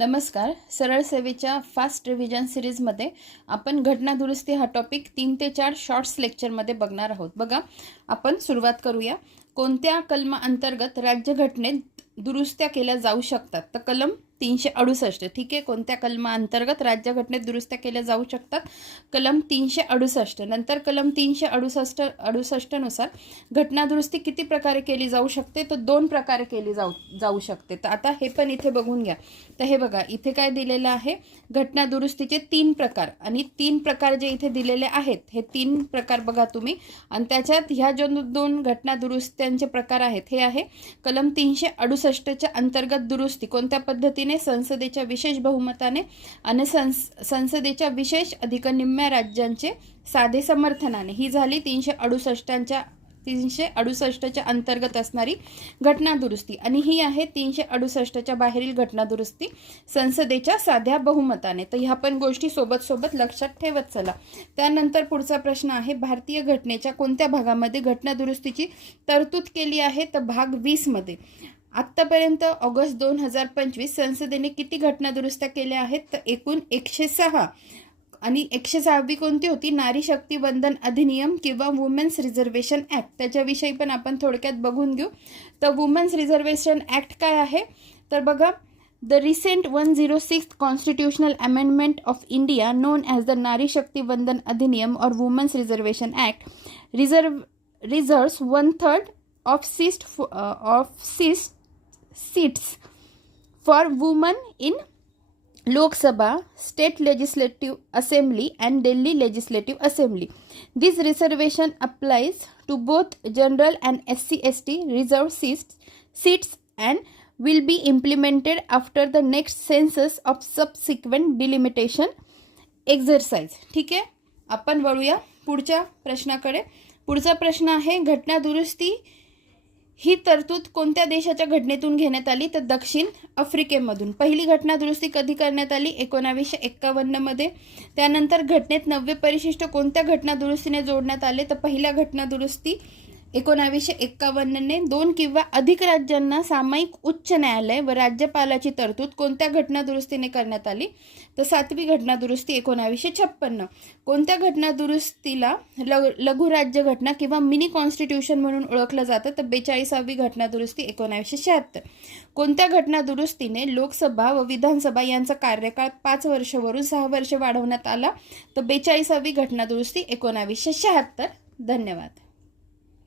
नमस्कार. सरळ सेवेच्या फास्ट रिव्हिजन सिरीजमध्ये आपण घटना दुरुस्ती हा टॉपिक तीन ते चार शॉर्ट्स लेक्चरमध्ये बघणार आहोत. बघा आपण सुरुवात करूया. कोणत्या कलमा अंतर्गत राज्यघटनेत दुरुस्त्या केल्या जाऊ शकतात? तर कलम तीनशे अडुसष्ट. ठीक आहे? कोणत्या कलमा अंतर्गत राज्यघटनेत दुरुस्त्या केल्या जाऊ शकतात? कलम तीनशे अडुसष्ट. नंतर कलम तीनशे अडुसष्ट अडुसष्टनुसार घटनादुरुस्ती किती प्रकारे केली जाऊ शकते? तर दोन प्रकारे केली जाऊ जाऊ शकते. तर आता हे पण इथे बघून घ्या. तर हे बघा इथे काय दिलेलं आहे? घटनादुरुस्तीचे तीन प्रकार आणि तीन प्रकार जे इथे दिलेले आहेत हे तीन प्रकार बघा तुम्ही. आणि त्याच्यात ह्या जो दोन घटना दुरुस्त्यांचे प्रकार आहेत हे आहे कलम तीनशे अडुसष्टच्या अंतर्गत दुरुस्ती. कोणत्या पद्धतीने? संसदेच्या विशेष बहुमताने आणि संस संसदेच्या विशेष अधिक निम्म्या राज्यांचे साधे समर्थनाने ही झाली तीनशे अडुसष्टांच्या तीनशे अडुसष्टच्या अंतर्गत असणारी घटनादुरुस्ती आणि ही आहे तीनशे अडुसष्टच्या बाहेरील घटनादुरुस्ती संसदेच्या साध्या बहुमताने. तर ह्या पण गोष्टी सोबत सोबत लक्षात ठेवत चला. त्यानंतर पुढचा प्रश्न आहे भारतीय घटनेच्या कोणत्या भागामध्ये घटनादुरुस्तीची तरतूद केली आहे? तर भाग वीसमध्ये. आत्तापर्यंत ऑगस्ट दोन हजार पंचवीस संसदेने किती घटना दुरुस्त केल्या आहेत? तर एकूण एकशे सहा. आणि एकशे सहावी कोणती होती? नारी शक्ती बंधन अधिनियम किंवा वुमेन्स रिझर्वेशन ॲक्ट. त्याच्याविषयी पण आपण थोडक्यात बघून घेऊ. तर वुमेन्स रिझर्वेशन ॲक्ट काय आहे? तर बघा the recent one zero six constitutional amendment of India known as the Nari Shakti Bandhan Adhiniyam और women's reservation act reserve reserves one third of cyst of cyst seats for women in Lok Sabha state legislative assembly and Delhi legislative assembly this reservation applies to both general and S C S T reserve seats seats and will be implemented after the next census of subsequent delimitation exercise ठीक आहे? आपण वळूया पुढच्या प्रश्नाकडे. पुढचा प्रश्न आहे घटना दुरुस्ती ही तरतूद कोणत्या देशाच्या घटनेतून घेण्यात आली? तर दक्षिण आफ्रिकेमधून. पहिली घटना दुरुस्ती कधी करण्यात आली? एकोणावीसशे एक्कावन्नमध्ये. त्यानंतर घटनेत नववे परिशिष्ट कोणत्या घटना दुरुस्तीने जोडण्यात आले? तर पहिल्या घटना दुरुस्ती एकोणावीसशे एक्कावन्नने दोन किंवा अधिक राज्यांना सामायिक उच्च न्यायालय व राज्यपालाची तरतूद कोणत्या घटना दुरुस्तीने करण्यात आली? तर सातवी घटना दुरुस्ती एकोणावीसशे छप्पन्न. कोणत्या घटना दुरुस्तीला ल लघु राज्य घटना किंवा मिनी कॉन्स्टिट्यूशन म्हणून ओळखलं जातं? तर बेचाळीसावी घटना दुरुस्ती एकोणावीसशे शहात्तर. कोणत्या घटना दुरुस्तीने लोकसभा व विधानसभा यांचा कार्यकाळ पाच वर्षवरून सहा वर्ष वाढवण्यात आला? तर बेचाळीसावी घटना दुरुस्ती एकोणावीसशे शहात्तर. धन्यवाद.